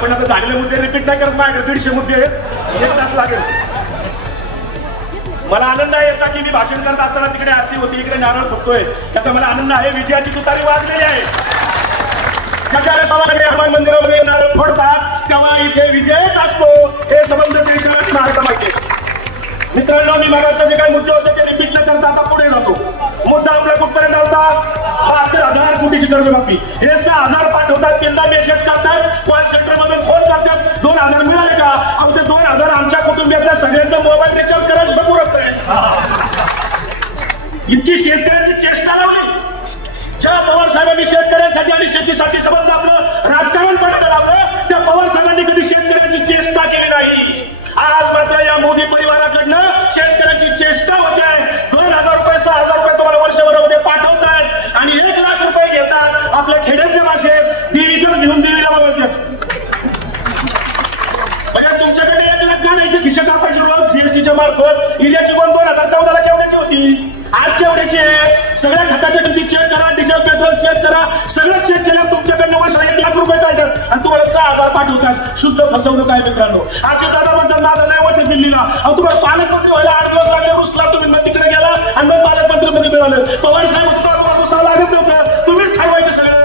आपण आता झालेले मुद्दे रिपीट नाही करत माझ्याकडे दीडशे मुद्दे एक तास लागेल. मला आनंद आहे याचा की मी भाषण करत असताना तिकडे आरती होती इकडे नारळ फुटतोय त्याचा मला आनंद आहे. विजयाची तुतारी वाजलेली आहे. हनुमान मंदिरामध्ये नारळ फोडतात. तेव्हा इथे विजयच असतो. हे संबंध महाराष्ट्र माहिती मित्रांनो मी मागाचे जे काही मुद्दे होते ते रिपीट न करता आता पुढे जातो. मुद्दा आपला कुठपर्यंत होता? बहात्तर हजार कोटीची कर्जमाफी. हे सहा हजार पाठवतात तीनदा मेसेज करतात. कॉल सेंटर हजार मिळाले का? अहो ते दोन हजार आमच्या कुटुंबियातल्या सगळ्यांचा मोबाईल रिचार्ज करायला बघू पुरत इतकी शेतकऱ्यांची चेष्टा लावली. ज्या पवार साहेबांनी शेतकऱ्यांसाठी आणि शेतीसाठी संबंध आपलं राजकारण पडायला लावलं त्या पवार साहेबांनी कधी शेतकऱ्यांची चेष्टा केली नाही. आज मात्र या मोदी परिवाराकडनं इल्याची कोण दोन हजार चौदाला केवढ्याची होती? आज केवढ्याची आहे? सगळ्या खताच्या किमती चेक करा डिझेल पेट्रोल चेक करा. सगळं चेक केलं तुमच्याकडनं वर्षाला एक लाख रुपये काढतात आणि तुम्हाला सहा हजार पाठवतात. शुद्ध फसवणूक आहे मित्रांनो. आजचे दादा म्हणतात माझा नाही वाटत दिल्लीला. अहो तुम्हाला पालकमंत्री व्हायला आठ दिवस लागले रुसला तुम्ही. मग तिकडे गेला आणि मग पालकमंत्री मध्ये मिळालं. पवार साहेब होते तेव्हा तुम्हाला रुसावं लागत नव्हतं. तुम्हीच ठरवायचं सगळं.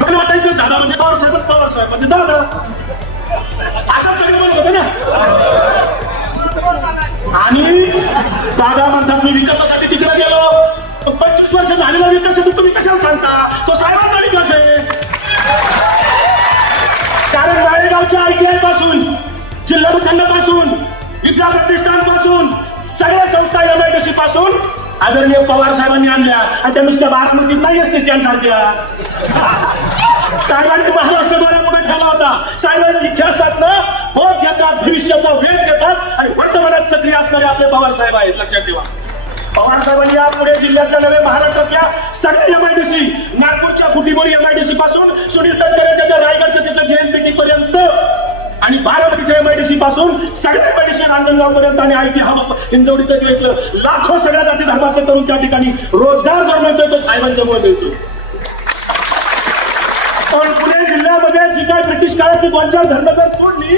मला वाटायचं दादा म्हणजे पवार साहेब पवार साहेब म्हणजे दादा. आणि दादा म्हणतात मी विकासासाठी तिकडे गेलो. पंचवीस वर्ष झालेला विकास आहे तुम्ही कशाला सांगता? तो साहेबांचा विकास आहे. कारण माळेगावच्या आयटीआयपासून जिल्हा पासून विद्या प्रतिष्ठानपासून सगळ्या संस्था एमआयडीसी पासून आदरणीय पवार साहेबांनी आणल्या. आणि त्या नुसत्या बातमीत नाही असते स्टँड सारख्या साहेबांनी महाराष्ट्र डोळ्यापुढे ठेवला होता. साहेबांनी इतिहासातनं बोध घेतात भविष्याचा वेध घेतात आणि वर्तमानात सक्रिय असणारे आपले पवार साहेब आहेत. लक्षात ठेवा. पवार साहेबांनी यापुढे जिल्ह्यातल्या नव्हे महाराष्ट्रातल्या सगळ्या एमआयडीसी नागपूरच्या कुटीबोरी एमआयडीसी पासून सुनील तटकरेच्या त्या रायगडच्या तिथल्या जेएनपीटी पर्यंत आणि बारामतीच्या एमआयडीसी पासून सगळ्या एमआयडीसी रांजणगाव पर्यंत आणि आयटी हब हिंजवडीच्या किल्ल्यातलं लाखो सगळ्या जाती धर्मातले तरुण त्या ठिकाणी रोजगार जर मिळतोय तो साहेबांच्यामुळे मिळतो पण पुणे जिल्ह्यामध्ये जी काय ब्रिटिश काळातली दोन चार धर्म जर सोडली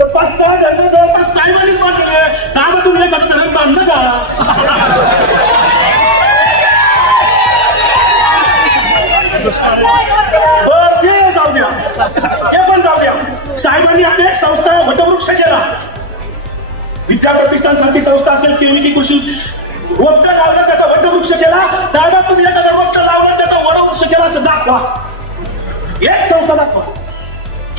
तर पाच सहा धर्म जवळपास साहेबांनीच बांधले दादा तुम्ही एखादं धरण बांधलं का? हे पण जाऊ द्या. साहेबांनी अनेक संस्था वटवृक्ष केला. विद्या प्रतिष्ठानसारखी संस्था असेल केविकी कृषी रोपट लावलं त्याचा वटवृक्ष केला. दादा तुम्ही एखादा रोपट लावलं त्याचा वडवृक्ष केला असं दाखवा. एक संस्था दाखवा.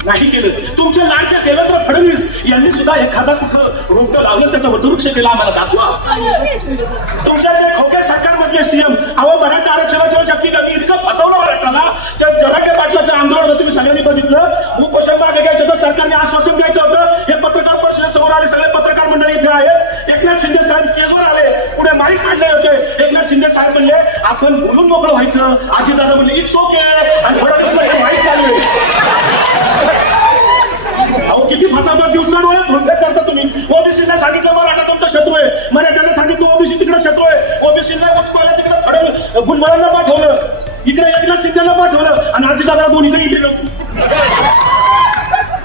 नाही केलं. तुमच्या लाडक्या देवेंद्र फडणवीस यांनी सुद्धा एखादा कुठं रोपट लावलं त्याचा वटवृक्ष केला आम्हाला दाखवा. तुमच्या त्या खोक्या सरकारमधले सीएम अहो मराठा आरक्षणाच्या शक्ती कमी इतकं फसवलं महाराष्ट्राला त्या जरांगे पाटलाचं आंदोलन होतं तुम्ही सगळ्यांनी बघितलं. उपोषण मागे घ्यायचं होतं सरकारने आश्वासन द्यायचं होतं. हे पत्रकार परिषदेसमोर आले सगळे पत्रकार मंडळी इथे आहेत. एकनाथ शिंदे साहेब केजवर आले. पुढे माईक काढले होते. एकनाथ शिंदे साहेब म्हणले आपण बोलून मोकळं व्हायचं. आजी दादा म्हणले इट्स ओके आणि फडणवीस म्हणले माईक चालू आहे अहो किती फसवतात दिवसा धोंडे करता तुम्ही. ओबीसीला सांगितलं मराठा तुमचा शत्रू आहे. मराठ्याला सांगितलं ओबीसी तिकडे शत्रू आहे. ओबीसीला उचकवायला तिकडे फडल भुजबळांना पाठवलं. इकडे एकनाथ शिंदेला पाठवलं. आणि आजी दादा दोन्हीकडे इकडे नको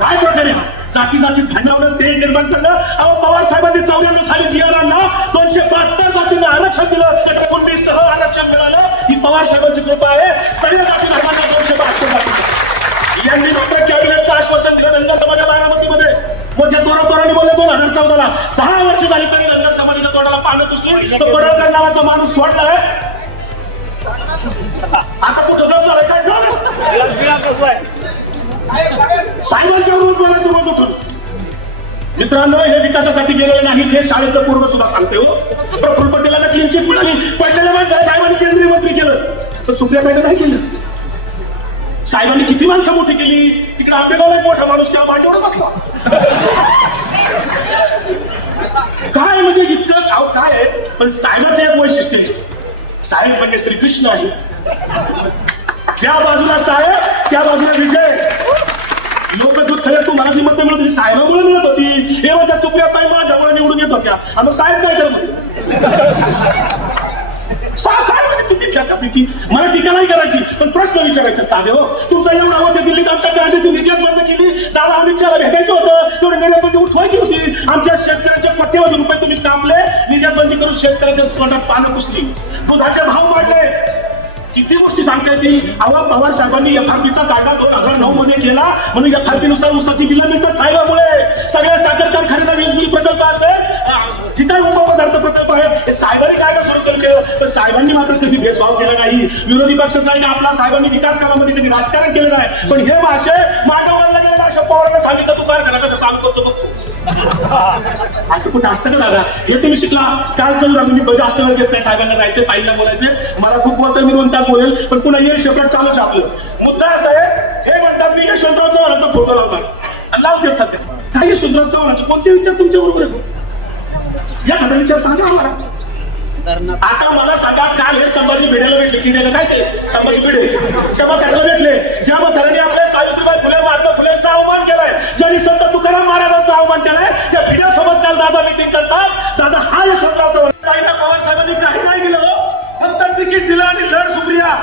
काय प्रकारे जाती जाती भांडवलं ते निर्माण करणं? अहो पवार साहेबांनी चौऱ्याण्णव साली जी आर आणला. दोनशे बहात्तर जातींना आरक्षण दिलं. त्याच्या कुणबी सह आरक्षण मिळालं ही पवार साहेबांची कृपा आहे. सगळ्या जाती धर्मांना दोनशे बहात्तर जाती यांनी मात्र कॅबिनेटचं आश्वासन दिलं धनगर समाजा बारामतीमध्ये. मोठ्या तोरा तोराने बोलले दोन हजार चौदाला. दहा वर्ष झाली तरी धनगर समाजाच्या तोंडाला पानं दुसली तर बडळकर नावाचा माणूस सोडलाय आता कुठं जाऊ चालाय काय साहेबांच्या रोज बोलायचं रोज उठून. मित्रांनो हे विकासासाठी गेलेले नाही हे शाळेतलं पूर्व सुद्धा सांगते हो. प्रफुल्ल पटेलांना क्लीन चिट मिळाली. पडलेल्या माणसाला साहेबांनी केंद्रीय मंत्री केलं. तर सुप्रिया सुप्रियाताईने नाही केलं. साहेबांनी किती माणसं मोठी केली? तिकडे आपल्या एक मोठा माणूस त्या मांडीवर बसला. काय म्हणजे इतकं अहो काय आहे? पण साहेबाचं एक वैशिष्ट्य आहे. साहेब म्हणजे श्रीकृष्ण आहे. ज्या बाजूला साहेब त्या बाजूला विजय. लोक दूध खरं तुम्हाला जी मतं मिळत होती साहेबामुळे मिळत होती. हे माझ्या चुकल्या ताई माझ्यामुळे निवडून येत होत्या. आणि साहेब काय करत म्हणजे किती मला टीका नाही करायची पण प्रश्न विचारायचा साधे हो. तुमचा एवढा होते दिल्लीत आमच्या गांधीची निर्यात बंद केली. दादा अमित शहाला भेटायचं होतं. तेवढी निर्यात बंदी उठवायची होती. आमच्या शेतकऱ्याच्या कोट्यवधी रुपये तुम्ही कापले. निर्यात बंदी करून शेतकऱ्याच्या तोंडात पानं पुसली. दुधाचे भाव वाढले. किती गोष्टी सांगता येतील अहो पवार साहेबांनी एफआरपीचा कायदा दोन हजार नऊ मध्ये केला. म्हणून एफआरपी नुसार ऊसाची बिलं मिळतात साहेबामुळे. सगळ्या साखर कारखान्यांना वीज बिल प्रकल्प असेल. ठिकाणी उपपदार्थ प्रकल्प आहे. हे साहेबांनी कायदा सुरू केलं पण साहेबांनी मात्र कधी भेदभाव केला नाही. विरोधी पक्षाचा आणि आपला साहेबांनी विकास कामामध्ये कधी राजकारण केलं नाही. पण हे भाषे मांडवला अशा पवारांना सांगितलं तू काय करा कसं चालू करतो बघतो असं कुठं असतं का दादा? हे तुम्ही शिकला. काय चालू दादा मी जास्त वेळ घेत नाही. साहेबांना जायचं पाहिलं बोलायचं मला खूप बोलतं मी दोन तास बोलेल पण पुन्हा येईल शेपट चालूच आहे आपलं. मुद्दा असा आहे हे म्हणतात मी यशवंतराव चव्हाणाचा फोटो लावणार. आणि लावते सध्या. काय यशवंतराव चव्हाणाचा? कोणते विचार तुमच्या बरोबर येतो या एखादा विचार सांगा आम्हाला. आता मला सांगा काल हे संभाजी भिडेला भेटले की नाही काय ते संभाजी भिडे. तेव्हा त्यांना भेटले. ज्या म्हाताऱ्याने आपल्या सावित्रीबाई फुले अवमान केलाय. ज्यांनी संत तुकाराम महाराजांचा अवमान केलाय त्या भिड्यासोबत काल दादा मिटिंग करतात. दादा हा यशवंतराव काहींना पवार साहेबांनी काही नाही दिलं हो. फक्त तिकीट दिलं आणि लढ सुप्रिया.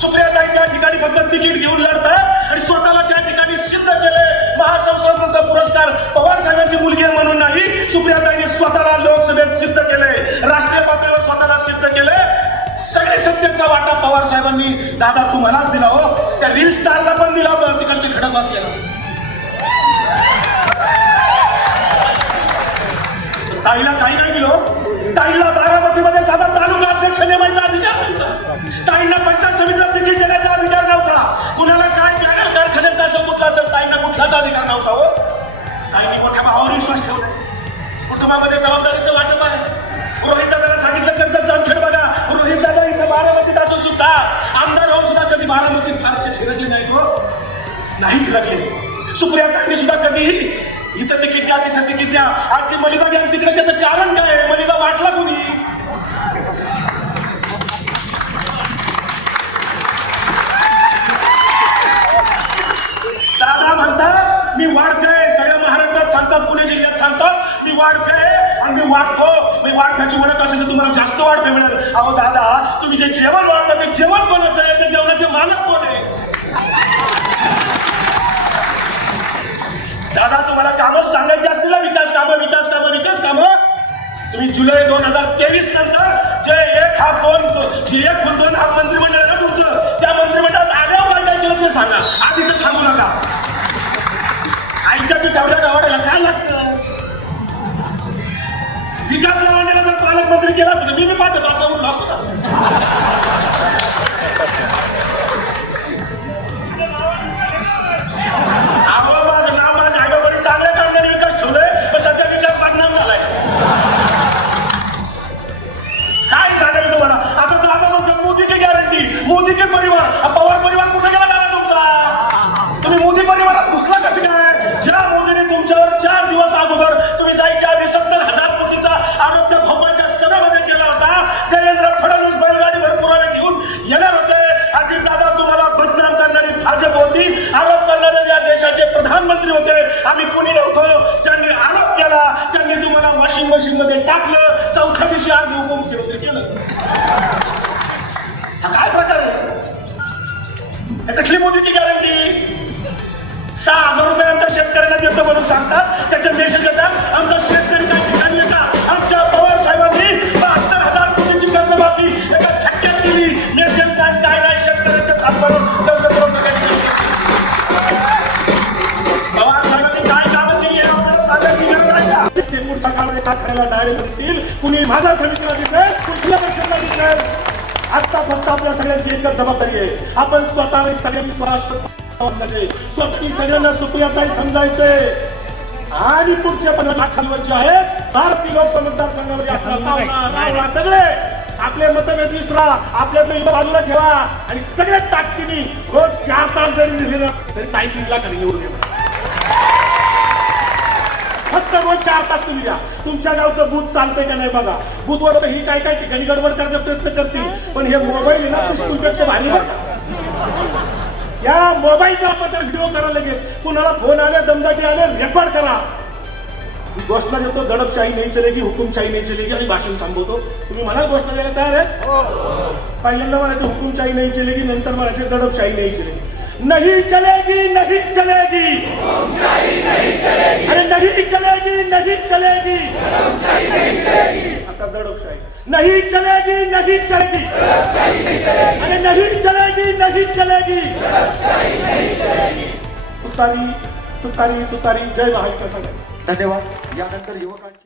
सुप्रिया ताई त्या ठिकाणी फक्त तिकीट घेऊन लढतात आणि स्वतःला त्या ठिकाणी सिद्ध केले. महासंसदेचा पुरस्कार पवार साहेबांची मुलगी म्हणून नाही सुप्रियाताईंनी स्वतःला लोकसभेत सिद्ध केले. राष्ट्रीय पातळीवर स्वतःला सिद्ध केले. सगळे सत्तेचा वाटा पवार साहेबांनी. दादा तुम्हालाच दिला हो. त्या रील स्टारला पण दिला होता तिकडचे खडक वाचलेला ताईला काही नाही दिलं. ताईला बारामतीमध्ये साधा तालुका अध्यक्ष नेमायचा अधिकार नव्हता. ताईंना पंचायत समितीला तिकीट देण्याचा अधिकार नव्हता. कुणाला काय काय कारखान्याचा असं कुठला असेल ताईंना कुठलाच अधिकार नव्हता हो. ताईंनी मोठ्या भावावर विश्वास ठेवला. कुटुंबामध्ये जबाबदारीचं वाटप आहे. रोहित दादाला सांगितलं त्यांचं जाऊन बघा. रोहित दादा इथं बारामतीत असून सुद्धा आमदार होऊन सुद्धा कधी बारामतीत फारसे फिरकले नाही तो हो. नाही फिरकले. सुप्रिया ताईंनी सुद्धा कधीही इथं तिकीट द्या द्या. आजची मलिदा बँक तिकडे त्याचं कारण काय आहे? मलिदा वाटला कुणी? दादा म्हणतात मी वाढतोय सगळ्या महाराष्ट्रात सांगतात पुणे जिल्ह्यात सांगतात मी वाढतोय आणि मी वाढतो. मी वाढण्याची ओळख असेल तर तुम्हाला जास्त वाढते मिळेल. अहो दादा तुम्ही जे जेवण वाढता ते जेवण कोणाचं आहे? ते जेवणाचे मालक कोण आहे? दादा तुम्हाला कामं सांगायची असतील ना विकास कामं विकास कामं विकास कामं? तुम्ही जुलै दोन हजार तेवीस नंतर जे एक हा दोन जे एक फुल दोन हा मंत्रिमंडळ ना तुमचं? कुठली मोदीची गॅरंटी सहा हजार रुपये आमच्या शेतकऱ्यांना देतो म्हणून सांगतात. त्याचे मेसेज येतात आमचा शेतकरी काय ठिकाणी आहे का आमच्या पवार साहेबांनी बहात्तर हजार कोटीची कर्जमाफी एका झटक्यात केली मेसेज काय काय नाही शेतकऱ्यांच्या सातबारून कर्जपुरवठा केली. पवार साहेबांनी काय कामं केली हे आम्हाला सांगायची गरज आहे का? ते पुढच्या काळात एका खायला डायरेक्ट दिसतील कुणी माझा समितीला दिसेल कुठल्या पक्षाला दिसेल? आता फक्त आपल्या सगळ्यांची एकच जबाबदारी आहे. आपण स्वतःला सगळ्यांनी स्वराष्ट्र स्वतःनी सगळ्यांना सुप्रियाताई समजायचे. आणि पुढचे पण खालवर जे आहेत. भारतीय लोक मतदारसंघामध्ये आपला सगळे. आपले मतभेद विसरा. आपल्यातलं इथं बाजूला ठेवा. आणि सगळ्यात ताकदीने रोज चार तास जरी दिले तरी ताई तीनला घरी निवडून फक्त रोज चार तास तुम्ही या. तुमच्या गावचं बूथ चालतंय का नाही बघा. बूथवर ही काय काय ठिकाणी गडबड करायचा प्रयत्न करतील. पण हे मोबाईल ना तुमच्यापेक्षा भारी बरं या मोबाईलचा आपण व्हिडिओ करायला लागेल कुणाला फोन आले दमदाटी आले रेकॉर्ड करा. घोषणा देतो दडपशाही नाही चलेगी हुकुमशाही नाही चलेगी आणि भाषण थांबवतो तुम्ही म्हणाल घोषणा द्यायला तयार आहे पहिल्यांदा म्हणायचं हुकुमशाही नाही चलेगी नंतर म्हणायचे दडपशाही नाही चलेगी. नाही चलेगी नहीं चलेगी. अरे नहीं चलेगी नहीं चलेगी। आता नहीं चलेगी नहीं चलेगी। अरे नहीं चलेगी नहीं चलेगी। तुतारी तुतारी तुतारी. जय आघाडी. धन्यवाद. यानंतर युवकांची